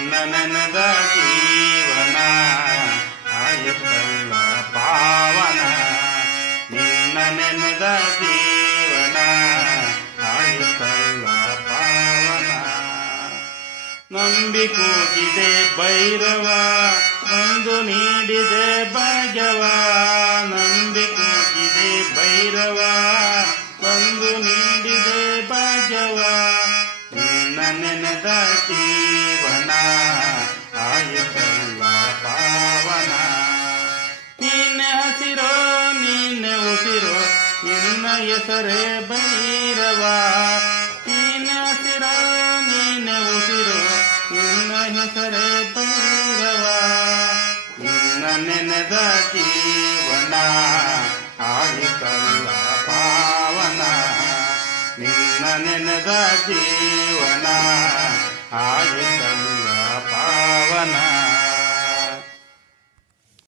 ನಿನ್ನ ನೆನೆದ ಜೀವನ ಆಯುತ್ತಲ್ಲ ಪಾವನ. ನಿನ್ನ ನೆನೆದ ಜೀವನ ಆಯುತ್ತಲ್ಲ ಪಾವನ. ನಂಬಿ ಕೂಗಿದೆ ಭೈರವ ಒಂದು ನೀಡಿದೆ ಭಾಗ್ಯವ. ನಂಬಿ ಕೂಗಿದೆ ಭೈರವ ಒಂದು ನೀಡಿದೆ ಭಾಗ್ಯವ. ನಿನ್ನ ನೆನೆದ ಜೀವನ ಹೆಸರೇ ಭೈರವ ನಿನ್ನ ಹಸಿರೋ ನೀನೆ ಉಸಿರು, ನಿನ್ನ ಹೆಸರೇ ಭೈರವ ನಿನ್ನ ನೆನೆದ ಜೀವನ ಆಯಿತಲ್ಲ ಪಾವನ. ನಿನ್ನ ನೆನೆದ ಜೀವನ